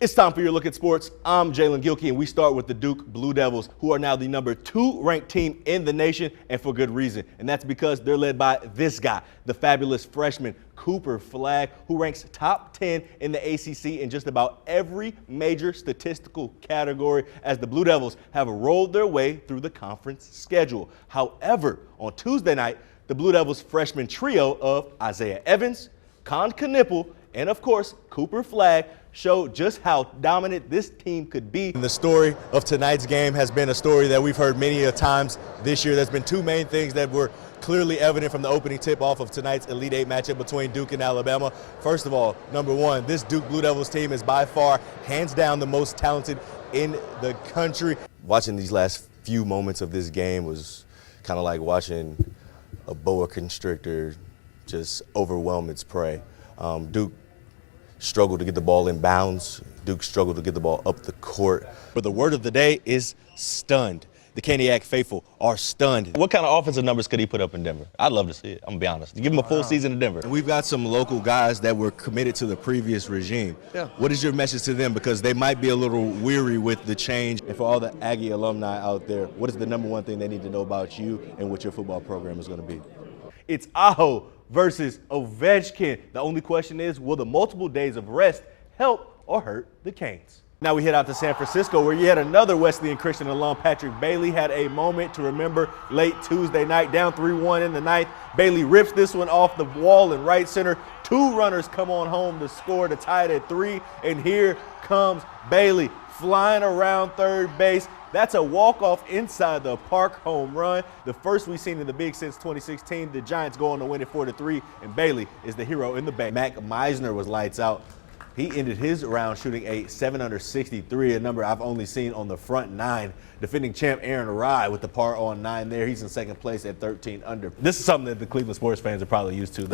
It's time for your look at sports. I'm Jalen Gilkey, and we start with the Duke Blue Devils, who are now the #2 ranked team in the nation, and for good reason. And that's because they're led by this guy, the fabulous freshman Cooper Flagg, who ranks top 10 in the ACC in just about every major statistical category, as the Blue Devils have rolled their way through the conference schedule. However, on Tuesday night, the Blue Devils freshman trio of Isaiah Evans, Con Knipple, and of course Cooper Flagg showed just how dominant this team could be. And the story of tonight's game has been a story that we've heard many a times this year. There's been two main things that were clearly evident from the opening tip-off of tonight's Elite Eight matchup between Duke and Alabama. First of all, number one, this Duke Blue Devils team is by far, hands down, the most talented in the country. Watching these last few moments of this game was kind of like watching a boa constrictor just overwhelm its prey. Duke struggled to get the ball in bounds. Duke struggled to get the ball up the court. But the word of the day is stunned. The Caniac faithful are stunned. What kind of offensive numbers could he put up in Denver? I'd love to see it. I'm gonna be honest. You give him a full season in Denver. And we've got some local guys that were committed to the previous regime. Yeah. What is your message to them? Because they might be a little weary with the change. And for all the Aggie alumni out there, what is the #1 thing they need to know about you and what your football program is gonna be? It's Aho versus Ovechkin. The only question is, will the multiple days of rest help or hurt the Canes? Now we head out to San Francisco, where yet another Wesleyan Christian alum, Patrick Bailey, had a moment to remember late Tuesday night, down 3-1 in the ninth. Bailey rips this one off the wall in right center. Two runners come on home to score to tie it at 3, and here comes Bailey flying around third base. That's a walk-off inside the park home run, the first we've seen in the Big since 2016. The Giants go on to win it 4-3, and Bailey is the hero in the bank. Mac Meisner was lights out. He ended his round shooting a 7 under 63, a number I've only seen on the front 9. Defending champ Aaron Rye with the par on 9 there. He's in second place at 13 under. This is something that the Cleveland sports fans are probably used to.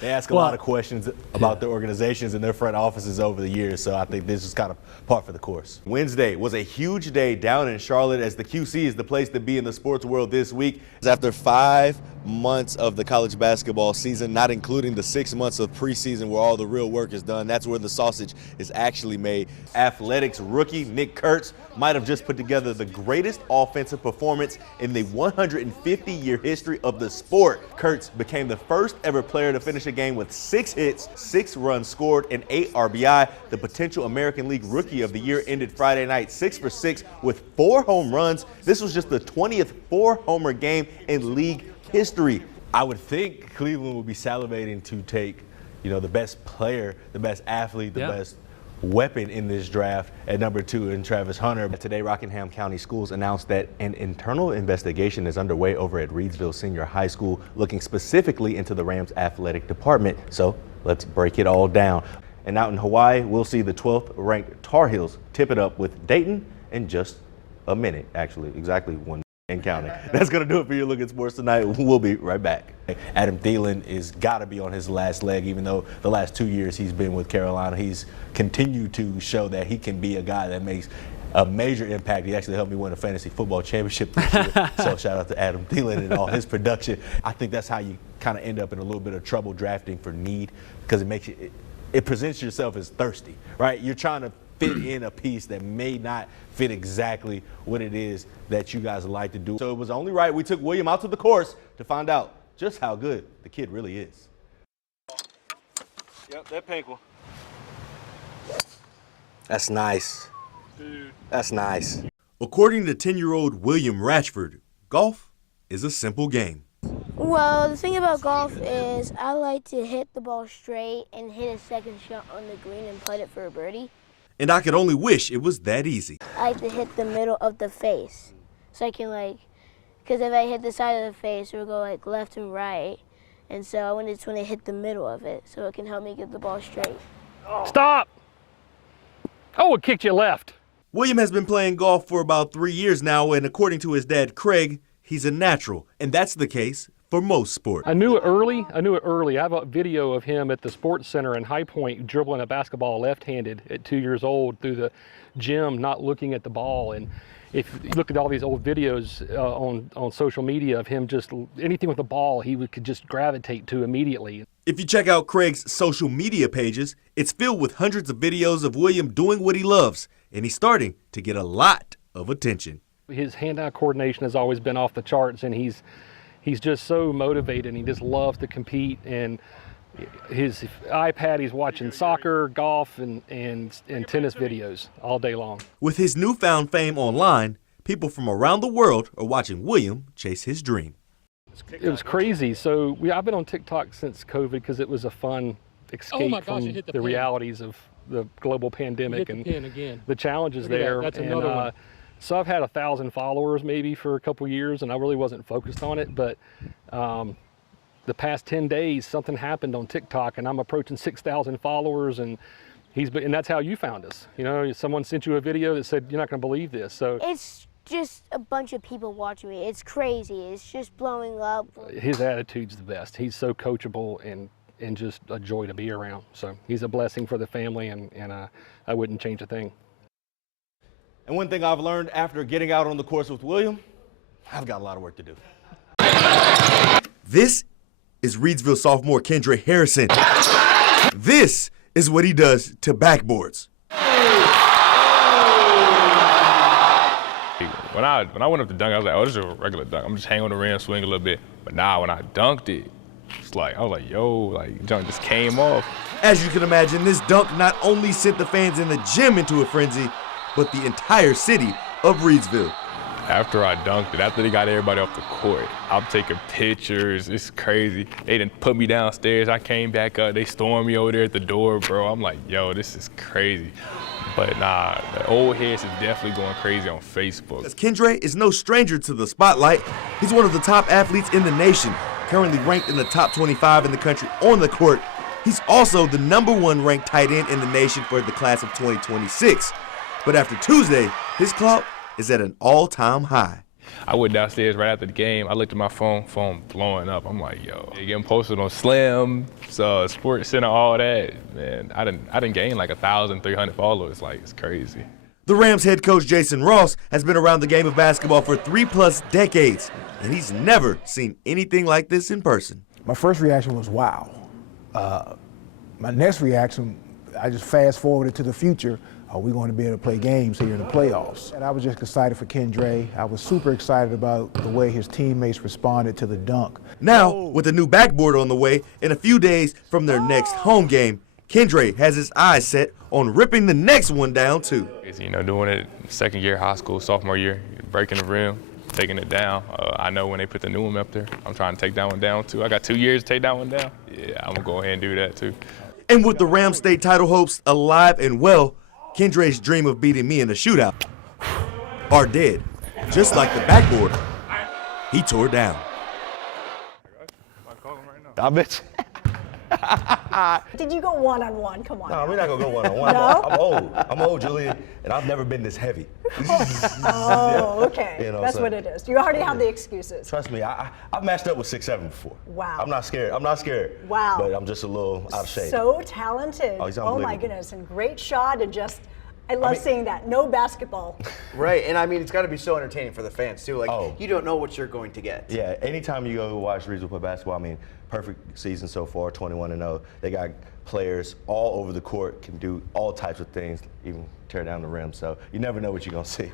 They ask a lot of questions about their organizations and their front offices over the years, so I think this is kind of par for the course. Wednesday was a huge day down in Charlotte, as the QC is the place to be in the sports world this week. After 5 months of the college basketball season, not including the 6 months of preseason where all the real work is done, that's where the sausage is actually made. Athletics rookie Nick Kurtz might have just put together the greatest offensive performance in the 150-year history of the sport. Kurtz became the first ever player to finish a game with 6 hits, 6 runs scored, and 8 RBI. The potential American League Rookie of the Year ended Friday night 6 for 6 with 4 home runs. This was just the 20th 4-homer game in league history. I would think Cleveland would be salivating to take, the best player, the best athlete, the best weapon in this draft at #2 in Travis Hunter. Today, Rockingham County Schools announced that an internal investigation is underway over at Reedsville Senior High School, looking specifically into the Rams athletic department. So let's break it all down. And out in Hawaii, we'll see the 12th ranked Tar Heels tip it up with Dayton in just a minute, actually, exactly 1 and counting. That's going to do it for your look at sports tonight. We'll be right back. Adam Thielen is got to be on his last leg, even though the last 2 years he's been with Carolina. He's continued to show that he can be a guy that makes a major impact. He actually helped me win a fantasy football championship this year. So shout out to Adam Thielen and all his production. I think that's how you kind of end up in a little bit of trouble drafting for need, because it presents yourself as thirsty, right? You're trying to fit in a piece that may not fit exactly what it is that you guys like to do. So it was only right we took William out to the course to find out just how good the kid really is. Yep, that pink one. That's nice. Dude. That's nice. According to 10-year-old William Ratchford, golf is a simple game. Well, the thing about golf is I like to hit the ball straight and hit a second shot on the green and putt it for a birdie. And I could only wish it was that easy. I like to hit the middle of the face. So I can because if I hit the side of the face, it will go left and right. And so I want to hit the middle of it so it can help me get the ball straight. Stop! Oh, it kicked you left. William has been playing golf for about 3 years now, and according to his dad, Craig, he's a natural. And that's the case for most sports. I knew it early. I have a video of him at the sports center in High Point dribbling a basketball left-handed at 2 years old through the gym, not looking at the ball. And if you look at all these old videos on social media of him, just anything with the ball, he could just gravitate to immediately. If you check out Craig's social media pages, it's filled with hundreds of videos of William doing what he loves, and he's starting to get a lot of attention. His hand-eye coordination has always been off the charts, and he's just so motivated, and he just loves to compete. And his iPad, he's watching soccer, golf, and tennis videos all day long. With his newfound fame online, people from around the world are watching William chase his dream. It was crazy. So I've been on TikTok since COVID because it was a fun escape from the realities of the global pandemic and the challenges there. That's another one. So I've had 1,000 followers maybe for a couple years, and I really wasn't focused on it. But the past 10 days, something happened on TikTok, and I'm approaching 6,000 followers, and that's how you found us. You know, someone sent you a video that said, "You're not going to believe this." So It's just a bunch of people watching me. It's crazy. It's just blowing up. his attitude's the best. He's so coachable and just a joy to be around. So he's a blessing for the family, and I wouldn't change a thing. And one thing I've learned after getting out on the course with William, I've got a lot of work to do. This is Reedsville sophomore Kendra Harrison. This is what he does to backboards. When I went up to dunk, I was like, oh, this is a regular dunk. I'm just hanging on the rim, swing a little bit. But now when I dunked it, I was like, yo, like, junk just came off. As you can imagine, this dunk not only sent the fans in the gym into a frenzy, but the entire city of Reedsville. After I dunked it, after they got everybody off the court, I'm taking pictures. It's crazy. They didn't put me downstairs. I came back up. They stormed me over there at the door, bro. I'm like, yo, this is crazy. But nah, the old heads is definitely going crazy on Facebook. Because Kendra is no stranger to the spotlight. He's one of the top athletes in the nation, currently ranked in the top 25 in the country on the court. He's also the #1 ranked tight end in the nation for the class of 2026. But after Tuesday, his clout is at an all-time high. I went downstairs right after the game. I looked at my phone blowing up. I'm like, yo, they getting posted on Slim, so Sports Center, all that. Man, I didn't gain like 1,300 followers. Like, it's crazy. The Rams head coach Jason Ross has been around the game of basketball for 3+ decades, and he's never seen anything like this in person. My first reaction was, wow. My next reaction, I just fast forwarded to the future. Are we going to be able to play games here in the playoffs? And I was just excited for Kendra. I was super excited about the way his teammates responded to the dunk. Now, with a new backboard on the way, in a few days from their next home game, Kendra has his eyes set on ripping the next one down too. You know, doing it second year high school, sophomore year, breaking the rim, taking it down. I know when they put the new one up there, I'm trying to take that one down too. I got 2 years to take that one down. Yeah, I'm gonna go ahead and do that too. And with the Rams state title hopes alive and well, Kendra's dream of beating me in a shootout are dead. Just like the backboard he tore down. I bet you. Did you go one-on-one? Come on. No, we're not going to go one-on-one. No? I'm old, Julian, and I've never been this heavy. Oh, okay. You know, that's so- what it is. You already have the excuses. Trust me, I've matched up with 6'7" before. Wow. I'm not scared. Wow. But I'm just a little out of shape. So talented. Oh, he's my unbelievable. goodness. And great shot and just, I love seeing that. No basketball. Right, and I mean, it's got to be so entertaining for the fans, too. Like, Oh. you don't know what you're going to get. Yeah, anytime you go watch Reedsville play basketball, I mean, perfect season so far, 21-0. They got players all over the court, can do all types of things, even tear down the rim. So you never know what you're going to see.